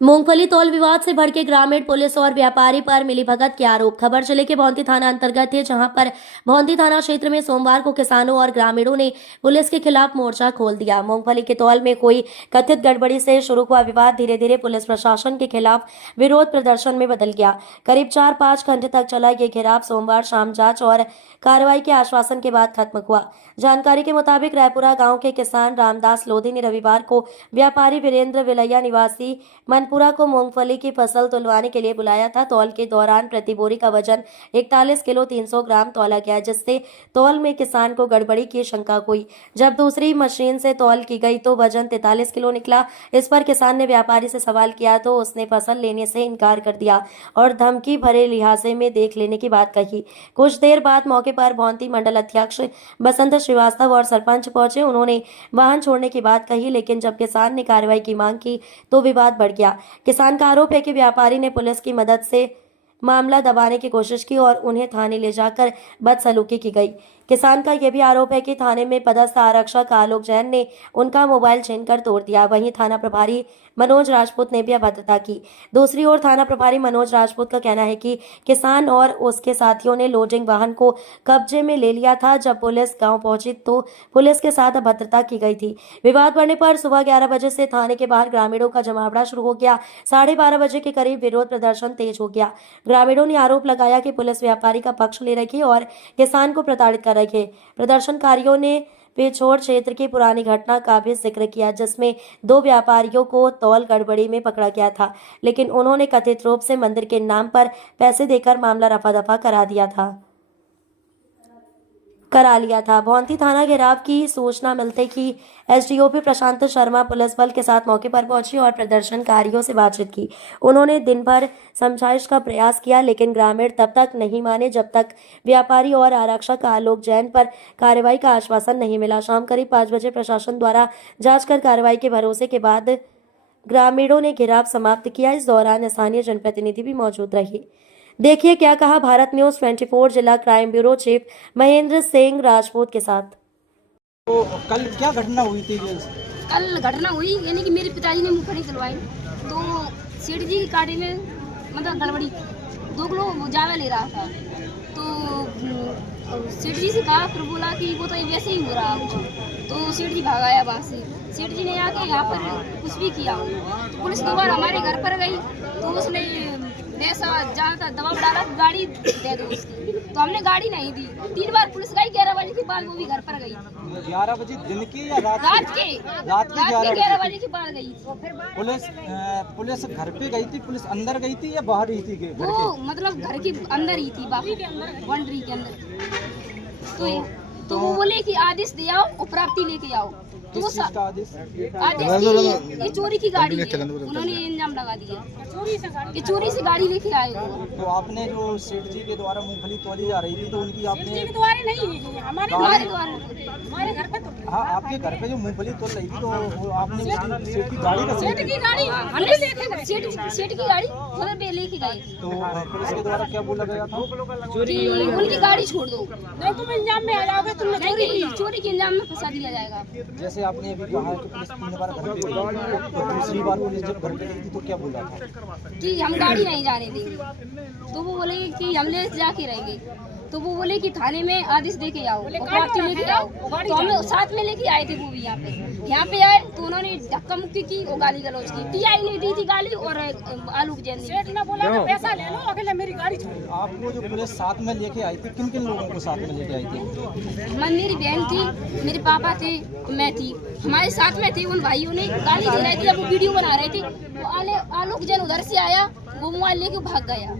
मूंगफली तौल विवाद से भड़के ग्रामीण पुलिस और व्यापारी पर मिलीभगत के आरोप। खबर जिले के भौंती थाना अंतर्गत है, जहां पर भौंती थाना क्षेत्र में सोमवार को किसानों और ग्रामीणों ने पुलिस के खिलाफ मोर्चा खोल दिया। मूंगफली के तौल में कोई कथित गड़बड़ी से शुरू हुआ विवाद धीरे धीरे पुलिस प्रशासन के खिलाफ विरोध प्रदर्शन में बदल गया। करीब 4-5 घंटे तक चला ये घेराव सोमवार शाम जांच और कार्रवाई के आश्वासन के बाद खत्म हुआ। जानकारी के मुताबिक रायपुरा गांव के किसान रामदास लोधी ने रविवार को व्यापारी वीरेंद्र विलैया निवासी मनपुरा को मूंगफली की फसल तुलवाने के लिए बुलाया था। तौल के दौरान प्रति बोरी का वजन 41 किलो 300 ग्राम तौला गया, जिससे तौल में किसान को गड़बड़ी की शंका हुई। जब दूसरी मशीन से तौल की गई तो वजन 43 किलो निकला। इस पर किसान ने व्यापारी से सवाल किया तो उसने फसल लेने से इनकार कर दिया और धमकी भरे लिहाजे में देख लेने की बात कही। कुछ देर बाद मौके पर भौंती मंडल अध्यक्ष बसंत श्रीवास्तव और सरपंच पहुंचे। उन्होंने वाहन छोड़ने की बात कही, लेकिन जब किसान ने कार्रवाई की मांग की तो विवाद बढ़ गया। किसान का आरोप है कि व्यापारी ने पुलिस की मदद से मामला दबाने की कोशिश की और उन्हें थाने ले जाकर बदसलूकी की गई। किसान का यह भी आरोप है कि थाने में पदस्थ आरक्षक आलोक जैन ने उनका मोबाइल छीनकर तोड़ दिया। वहीं थाना प्रभारी मनोज राजपूत ने भी अभद्रता की। दूसरी ओर थाना प्रभारी मनोज राजपूत का कहना है कि किसान और उसके साथियों ने लोडिंग वाहन को कब्जे में ले लिया था। जब पुलिस गांव पहुंची तो पुलिस के साथ अभद्रता की गई थी। विवाद बढ़ने पर सुबह 11 बजे से थाने के बाहर ग्रामीणों का जमावड़ा शुरू हो गया। 12:30 बजे के करीब विरोध प्रदर्शन तेज हो गया। ग्रामीणों ने आरोप लगाया कि पुलिस व्यापारी का पक्ष ले रही है और किसान को प्रताड़ित कर रही है। प्रदर्शनकारियों ने पेछोड़ क्षेत्र की पुरानी घटना का भी जिक्र किया, जिसमें 2 व्यापारियों को तौल गड़बड़ी में पकड़ा गया था, लेकिन उन्होंने कथित रूप से मंदिर के नाम पर पैसे देकर मामला रफा दफा करा लिया था। भौंती थाना घेराव की सूचना मिलते ही एसडीओपी प्रशांत शर्मा पुलिस बल के साथ मौके पर पहुंची और प्रदर्शनकारियों से बातचीत की। उन्होंने दिन भर समझाइश का प्रयास किया, लेकिन ग्रामीण तब तक नहीं माने जब तक व्यापारी और आरक्षक आलोक जैन पर कार्रवाई का आश्वासन नहीं मिला। शाम करीब 5 बजे प्रशासन द्वारा जांच कर कार्रवाई के भरोसे के बाद ग्रामीणों ने घेराव समाप्त किया। इस दौरान स्थानीय जनप्रतिनिधि भी मौजूद रहे। देखिए क्या कहा भारत न्यूज 24 जिला crime bureau chief Mahendra Singh Rajput के साथ। तो कल क्या घटना हुई थी? कल घटना हुई यानी कि मेरे पिताजी ने मूंगफली तुलवाई तो सेठ जी की काटे में मतलब गड़बड़ी 2 किलो ज्यादा ले रहा था। तो सेठ जी से कहा, फिर बोला कि वो तो वैसे ही हो रहा है। तो सेठ जी भाग आया वहाँ से। सेठ जी ने आके यहाँ पर कुछ भी किया तो पुलिस दोबारा हमारे घर पर गई तो उसने वैसा ज्यादा दबाव डाला, गाड़ी दे दो उसकी। तो हमने गाड़ी नहीं दी। 3 बार पुलिस गई 11 बजे के बाद, वो भी घर पर गई। 11 बजे दिन की या रात के 11 बजे के बाद गई। पुलिस घर पे गई थी? पुलिस अंदर गई थी या बाहर ही थी? वो मतलब घर के अंदर ही थी, बाउंड्री के अंदर। तो वो बोले कि आदेश दे आओ और प्राप्ति लेके आओ। तो वो आदेश ये चोरी की गाड़ी है, उन्होंने इंजाम लगा दिया कि चोरी से गाड़ी लेके आए। तो आपने जो सेठ जी के द्वारा मूंगफली तोली जा रही थी तो उनकी आपने हमारे घर पर तो हाँ, आपके घर पे जो मूंगफली तोल रही थी तो आपने सेठ की गाड़ी हमने सेठ की गाड़ी उधर पे लेके गए। तो पुलिस के द्वारा क्या बोला गया था? उनकी गाड़ी छोड़ दो, नहीं तुम इंजाम में आ जाओगे, तुम चोरी के इंजाम में फंसा दिया जाएगा। जैसे आपने अभी कहा कि पुलिस 3 बार घर पे गई, तो दूसरी बार पुलिस जब घर पे गई थी तो क्या बोला था? कि हम गाड़ी नहीं जाने देंगे। तो वो बोले कि हम ले जाके रहेंगे। तो वो बोले कि थाने में आदेश दे के आओ, प्राप्ति लेके आओ। तो हम साथ में लेके आए थे। वो भी यहाँ पे आए तो उन्होंने धक्का मुक्की की और गाली गलौज की। टीआई ने दी थी गाली और आलोक जैन ने बोला पैसा ले लो, अकेले मेरी गाड़ी छोड़ो। आपको जो पुलिस साथ में लेके आई थी, किन किन लोगों को साथ में लेके आई थी? मेरी बहन थी, मेरे पापा थे, मैं थी, हमारे साथ में थे। उन भाइयों ने गाली दे रहे थे, वो वीडियो बना रहे थे। वो आलोक जैन उधर से आया, वो मोबाइल लेके भाग गया।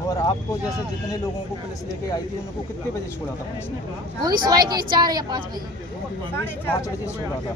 और आपको जैसे जितने लोगों को पुलिस लेके आई थी उनको कितने बजे छोड़ा था पुलिस ने? वो भी सुबह के 4 या 5 बजे। 5 बजे छोड़ा था।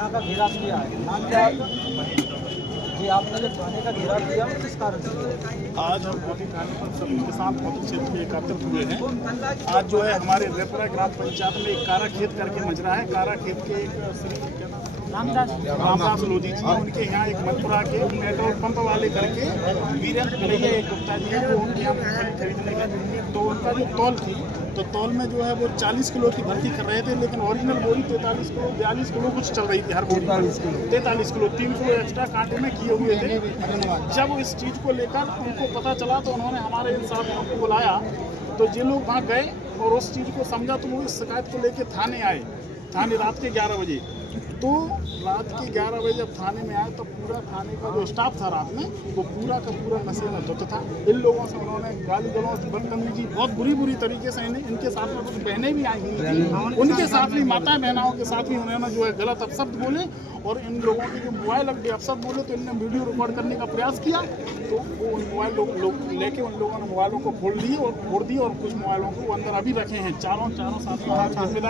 यहाँ का घेराव किया है, नाम क्या है जी? आपने जो थाने का घेराव किया वो किस कारण से? आज हम भौंती थाने पर सभी किसान भौतिक क्षेत्र में एकत्रित हुए हैं। आज जो है हमारे रेपरा ग्राम पंचायत में एक कारा खेत करके मजरा है। कारा खेत के एक रामदास लोधी जी, उनके यहाँ एक मनपुरा के पेट्रोल पंप वाले करके वीरेंद्र विलैया एक गुप्ता जी है, वो उनके यहाँ खरीदने गए। तो उनका जो तौल थी तो तौल में जो है वो 40 किलो की भर्ती कर रहे थे, लेकिन ओरिजिनल बोरी 43 किलो 42 किलो कुछ चल रही थी हर बोरी 43 किलो 3 किलो एक्स्ट्रा कांटे में किए हुए थे। जब इस चीज़ को लेकर उनको पता चला तो उन्होंने हमारे इन साथियों को बुलाया, तो ये लोग वहाँ गए और उस चीज़ को समझा, तो वो इस शिकायत को लेकर थाने आए। थाने रात के 11 बजे, तो रात के 11 बजे जब थाने में आए तो पूरा थाने का जो स्टाफ था रात में वो पूरा का पूरा नशे में धुत था। इन लोगों से उन्होंने गाली गलौज बदतमीजी बहुत बुरी तरीके से इनके साथ में कुछ बहनें भी आई हुई थी, उनके साथ भी माता बहनाओं के साथ भी उन्होंने जो है गलत अपशब्द बोले और इन लोगों के जो मोबाइल लग गए अपशब्द बोले, तो इनने वीडियो रिकॉर्ड करने का प्रयास किया, तो वो मोबाइल लेके उन लोगों ने मोबाइलों को फोड़ दिए और कुछ मोबाइलों को अंदर अभी रखे हैं। चारों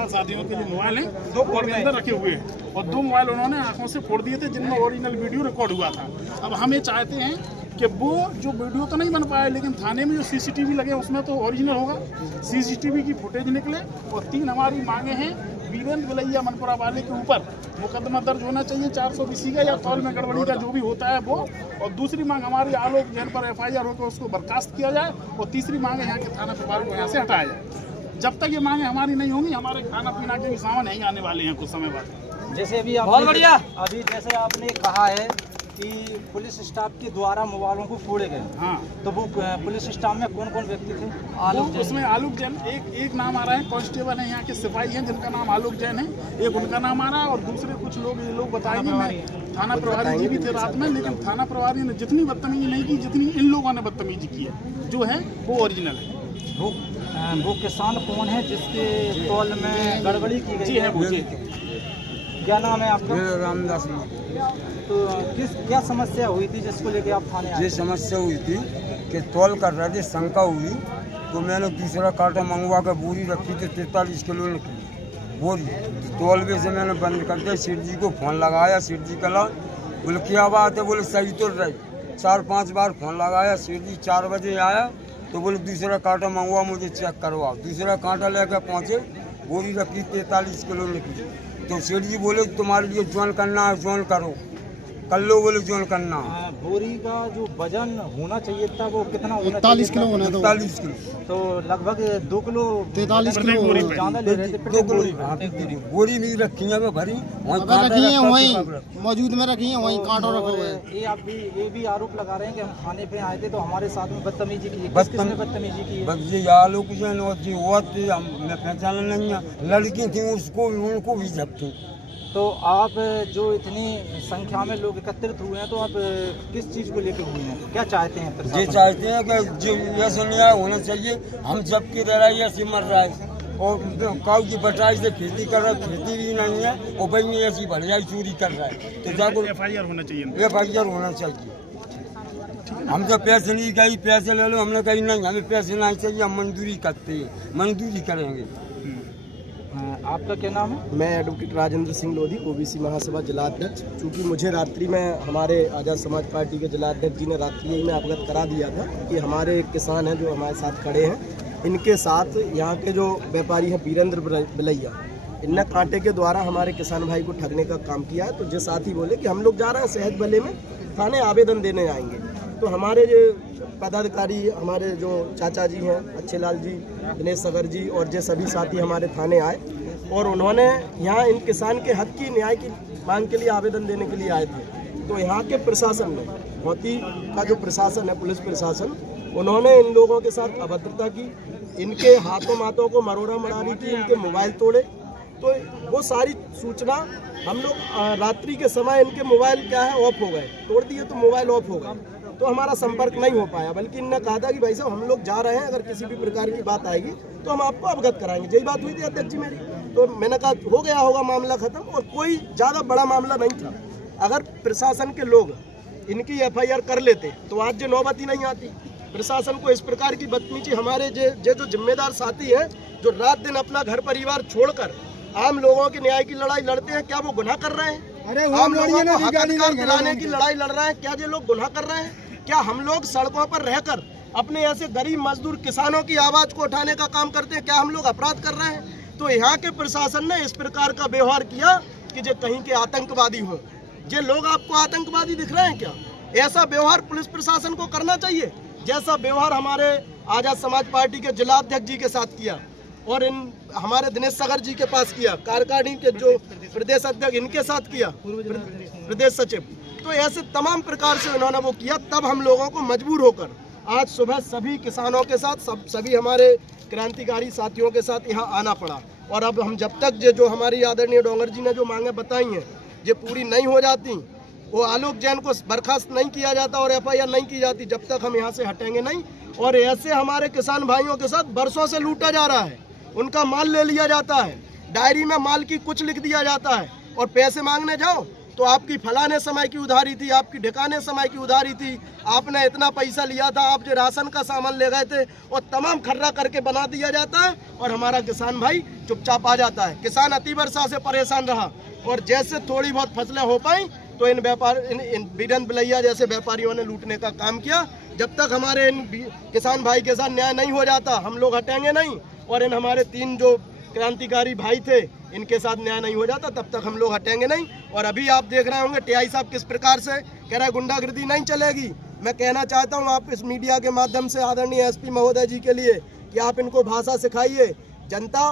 साथियों के जो मोबाइल हैं वो अंदर रखे हुए हैं और 2 मोबाइल उन्होंने आंखों से फोड़ दिए थे जिनमें ओरिजिनल वीडियो रिकॉर्ड हुआ था। अब हम ये चाहते हैं कि वो जो वीडियो तो नहीं बन पाया, लेकिन थाने में जो सीसीटीवी लगे उसमें तो ओरिजिनल होगा, सीसीटीवी की फुटेज निकले। और 3 हमारी मांगे हैं। वीरेंद्र बिलैया मनपुरा वाले के ऊपर मुकदमा दर्ज होना चाहिए 420 का या तौल में गड़बड़ी का जो भी होता है वो। और दूसरी मांग हमारी आलोक जैन पर FIR होकर उसको बर्खास्त किया जाए। और तीसरी मांग है यहाँ के थाना प्रभारी को यहाँ से हटाया जाए। जब तक ये मांगे हमारी नहीं होंगी, हमारे खाना पीना के भी सामान नहीं आने वाले हैं कुछ समय बाद। जैसे अभी अभी जैसे आपने कहा है कि पुलिस स्टाफ के द्वारा मोबाइलों को फोड़े गए, हाँ, तो वो पुलिस स्टाफ में कौन कौन व्यक्ति थे? आलोक उसमें आलोक जैन एक नाम आ रहा है, कांस्टेबल है यहाँ के सिपाही हैं जिनका नाम आलोक जैन है, एक उनका नाम आ रहा है और दूसरे कुछ लोग ये लोग बताएंगे। मैं थाना प्रभारी जी भी थे रात में, लेकिन थाना प्रभारी ने जितनी बदतमीजी नहीं की जितनी इन लोगों ने बदतमीजी की है जो है वो ओरिजिनल है। वो किसान कौन है जिसके तौल में गड़बड़ी की गई? जी है वो। क्या नाम है आपका? रामदास। तो क्या समस्या हुई थी जिसको लेके आप थाने आए? ये समस्या हुई थी कि तौल कर रहे थे, शंका हुई तो मैंने दूसरा कांटा मंगवा कर बोरी रखी थी 43 किलो निकली बोरी। तौलवे से मैंने बंद कर दिया। सेठ जी को फ़ोन लगाया, सेठ जी कला बोले क्या बात है, बोले सही तो रही। 4-5 बार फ़ोन लगाया, सेठ जी 4 बजे आया तो बोले दूसरा कांटा मंगवा मुझे चेक करवाओ। दूसरा कांटा लेकर पहुँचे, बोरी रखी 43 किलो निकली। तो सेठ जी बोले तुम्हारे लिए ज्वाइन करना है ज्वाइन करो, कर लो, बोले ज्वाइन करना। बोरी का जो वजन होना चाहिए था वो कितना होना? 41 किलो होना था। 41 किलो तो लगभग 2 किलो 43 किलो ज़्यादा ले रहे थे। 2 किलो बोरी भी रखी है भरी, वहीं मौजूद में रखी है, वहीं कांटो रखा हुआ है। ये भी आरोप लगा रहे हैं कि हम खाने पे आए थे तो हमारे साथ में बदतमीजी की है। किसने बदतमीजी की है? बस ये आलोक जैन और जी हुआ थे, मैं पहचाना नहीं है। लड़की थी उसको उनको भी झपकी। तो आप जो इतनी संख्या में लोग एकत्रित हुए हैं तो आप किस चीज़ को लेकर हुए हैं? क्या चाहते हैं प्रशासन? ये चाहते हैं कि जो ऐसा न्याय होना चाहिए। हम जबकि रह रहा है ऐसे मर रहा है और काऊ की बटाई से खेती कर रहा है, खेती भी नहीं है और भाई में ऐसी बढ़िया चोरी कर रहा है। तो जाकर FIR होना चाहिए, FIR होना चाहिए। हम तो पैसे नहीं कही, पैसे ले लो, हमने कही नहीं हमें पैसे नहीं चाहिए, हम मंजूरी करते हैं, मंजूरी करेंगे। आपका क्या नाम है? मैं एडवोकेट राजेंद्र सिंह लोधी, OBC महासभा जिलाध्यक्ष। चूँकि मुझे रात्रि में हमारे आज़ाद समाज पार्टी के जिलाध्यक्ष जी ने रात्रि में अवगत करा दिया था कि हमारे एक किसान हैं जो हमारे साथ खड़े हैं, इनके साथ यहाँ के जो व्यापारी हैं वीरेंद्र बिलैया, इनने कांटे के द्वारा हमारे किसान भाई को ठगने का काम किया है। तो जो साथी बोले कि हम लोग जा रहे हैं सेहत बले में, थाने आवेदन देने आएंगे। तो हमारे जो पदाधिकारी, हमारे जो चाचा जी हैं अच्छे लाल जी, दिनेश सगर जी और जो सभी साथी हमारे थाने आए और उन्होंने यहाँ इन किसान के हक की न्याय की मांग के लिए आवेदन देने के लिए आए थे। तो यहाँ के प्रशासन ने, भौती का जो प्रशासन है, पुलिस प्रशासन, उन्होंने इन लोगों के साथ अभद्रता की, इनके हाथों को मरोड़ा मरारी की, इनके मोबाइल तोड़े। तो वो सारी सूचना हम लोग रात्रि के समय इनके मोबाइल क्या है ऑफ हो गए, तोड़ दिए तो मोबाइल ऑफ हो गए, तो हमारा संपर्क नहीं हो पाया। बल्कि इन्होंने कहा था कि भाई साहब हम लोग जा रहे हैं, अगर किसी भी प्रकार की बात आएगी तो हम आपको अवगत कराएंगे। यही बात हुई थी अध्यक्ष जी मेरी। तो मैंने कहा हो गया होगा मामला खत्म, और कोई ज़्यादा बड़ा मामला नहीं था। अगर प्रशासन के लोग इनकी FIR कर लेते तो आज जो नौबत ही नहीं आती। प्रशासन को इस प्रकार की बदतमीजी, हमारे जो जिम्मेदार साथी हैं जो रात दिन अपना घर परिवार छोड़कर आम लोगों के न्याय की लड़ाई लड़ते हैं, क्या वो गुनाह कर रहे हैं? आम लोगों को हक अधिकार दिलाने की लड़ाई लड़ रहे हैं, क्या ये लोग गुनाह कर रहे हैं? क्या हम लोग सड़कों पर रहकर अपने ऐसे गरीब मजदूर किसानों की आवाज को उठाने का काम करते हैं? क्या हम लोग अपराध कर रहे हैं? तो यहाँ के प्रशासन ने इस प्रकार का व्यवहार किया कि जो कहीं के आतंकवादी हो। ये लोग आपको आतंकवादी दिख रहे हैं क्या? ऐसा व्यवहार पुलिस प्रशासन को करना चाहिए, जैसा व्यवहार हमारे आज़ाद समाज पार्टी के जिलाध्यक्ष जी के साथ किया। और इन हमारे दिनेश सागर जी के पास किया, कार्यकारिणी के जो प्रदेश अध्यक्ष इनके साथ किया, प्रदेश सचिव, तो ऐसे तमाम प्रकार से उन्होंने वो किया। तब हम लोगों को मजबूर होकर आज सुबह सभी किसानों के साथ सभी हमारे क्रांतिकारी साथियों के साथ यहाँ आना पड़ा। और अब हम जब तक जो हमारी आदरणीय डोंगर जी ने जो मांगे बताई हैं ये पूरी नहीं हो जाती, वो आलोक जैन को बर्खास्त नहीं किया जाता और FIR नहीं की जाती, जब तक हम यहाँ से हटेंगे नहीं। और ऐसे हमारे किसान भाइयों के साथ बरसों से लूटा जा रहा है, उनका माल ले लिया जाता है, डायरी में माल की कुछ लिख दिया जाता है, और पैसे मांगने जाओ तो आपकी फलाने समय की उधारी थी, आपकी ढिकाने समय की उधारी थी, आपने इतना पैसा लिया था, आप जो राशन का सामान ले गए थे, और तमाम खर्रा करके बना दिया जाता है और हमारा किसान भाई चुपचाप आ जाता है। किसान अति वर्षा से परेशान रहा और जैसे थोड़ी बहुत फसलें हो पाई तो इन वीरेंद्र बिलैया जैसे व्यापारियों ने लूटने का काम किया। जब तक हमारे इन किसान भाई के साथ न्याय नहीं हो जाता हम लोग हटेंगे नहीं, और इन हमारे 3 जो क्रांतिकारी भाई थे इनके साथ न्याय नहीं हो जाता तब तक हम लोग हटेंगे नहीं। और अभी आप देख रहे होंगे टीआई साहब किस प्रकार से कह रहा है गुंडागर्दी नहीं चलेगी। मैं कहना चाहता हूँ आप इस मीडिया के माध्यम से आदरणीय SP महोदय जी के लिए कि आप इनको भाषा सिखाइए। जनता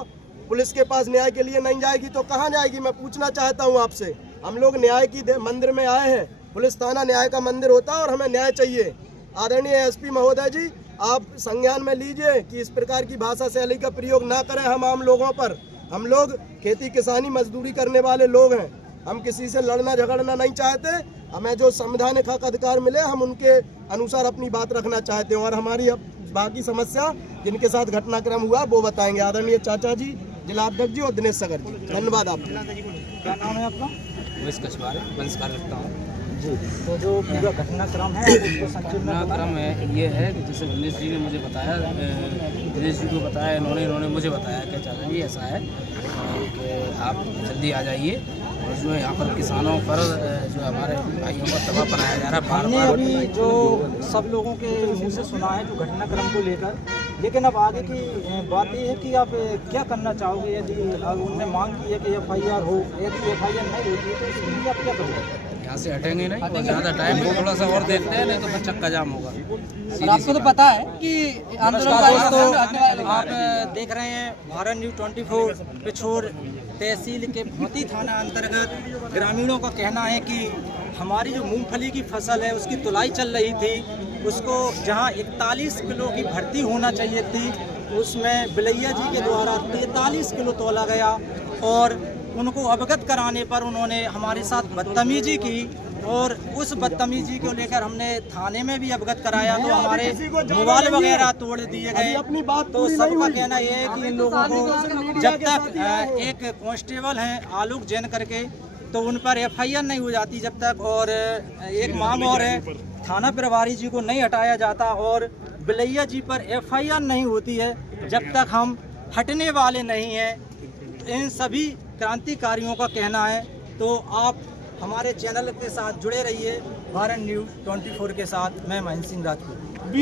पुलिस के पास न्याय के लिए नहीं जाएगी तो कहाँ जाएगी? मैं पूछना चाहता हूँ आपसे। हम लोग न्याय की मंदिर में आए हैं, पुलिस थाना न्याय का मंदिर होता है और हमें न्याय चाहिए। आदरणीय SP महोदय जी आप संज्ञान में लीजिए कि इस प्रकार की भाषा शैली का प्रयोग ना करें हम आम लोगों पर। हम लोग खेती किसानी मजदूरी करने वाले लोग हैं, हम किसी से लड़ना झगड़ना नहीं चाहते। हमें जो संवैधानिक हक अधिकार मिले हम उनके अनुसार अपनी बात रखना चाहते हैं और हमारी अब बाकी समस्या जिनके साथ घटनाक्रम हुआ वो बताएंगे आदरणीय चाचा जी, जिलाध्यक्ष जी और दिनेश सागर जी। धन्यवाद आपका। क्या नाम है आपका? नमस्कार रखता हूँ जी। तो जो पूरा घटनाक्रम है उसको संक्षिप्त में घटनाक्रम है ये है कि जैसे दिनेश जी ने मुझे बताया, दिनेश जी को बताया, इन्होंने मुझे बताया कि चाचा जी ऐसा है कि आप जल्दी आ जाइए और जो है यहाँ पर किसानों पर जो हमारे भाइयों पर दबाव बनाया जा रहा है हमने अभी जो सब लोगों के मुँह से सुना है जो घटनाक्रम को लेकर, लेकिन अब आगे की बात ये है कि आप क्या करना चाहोगे यदि उनने मांग की है कि FIR हो, यदि FIR नहीं होती है तो इसके लिए आप क्या करोगे? यहाँ से हटेंगे नहीं और ज़्यादा टाइम को थोड़ा सा और देखते हैं, नहीं तो फिर चक्का जाम होगा। और आपको तो पता है कि आंदोलन आप देख रहे हैं भारत न्यूज़ 24 पिछोर तहसील के भोती थाना अंतर्गत ग्रामीणों का कहना है कि हमारी जो मूंगफली की फसल है उसकी तुलाई चल रही थी, उसको जहां 41 किलो की भर्ती होना चाहिए थी उसमें बिलैया जी के द्वारा 43 किलो तोला गया और उनको अवगत कराने पर उन्होंने हमारे साथ बदतमीजी की और उस बदतमीजी को लेकर हमने थाने में भी अवगत कराया तो हमारे मोबाइल वगैरह तोड़ दिए गए। तो सबका कहना यह है कि इन लोगों को जब तक एक कांस्टेबल हैं आलोक जैन करके तो उन पर FIR नहीं हो जाती जब तक, और एक मांग और है थाना प्रभारी जी को नहीं हटाया जाता और बिलैया जी पर FIR नहीं होती है जब तक हम हटने वाले नहीं हैं। इन सभी क्रांतिकारियों का कहना है। तो आप हमारे चैनल के साथ जुड़े रहिए, भारत न्यूज़ 24 के साथ। मैं महेंद्र सिंह राजपूत।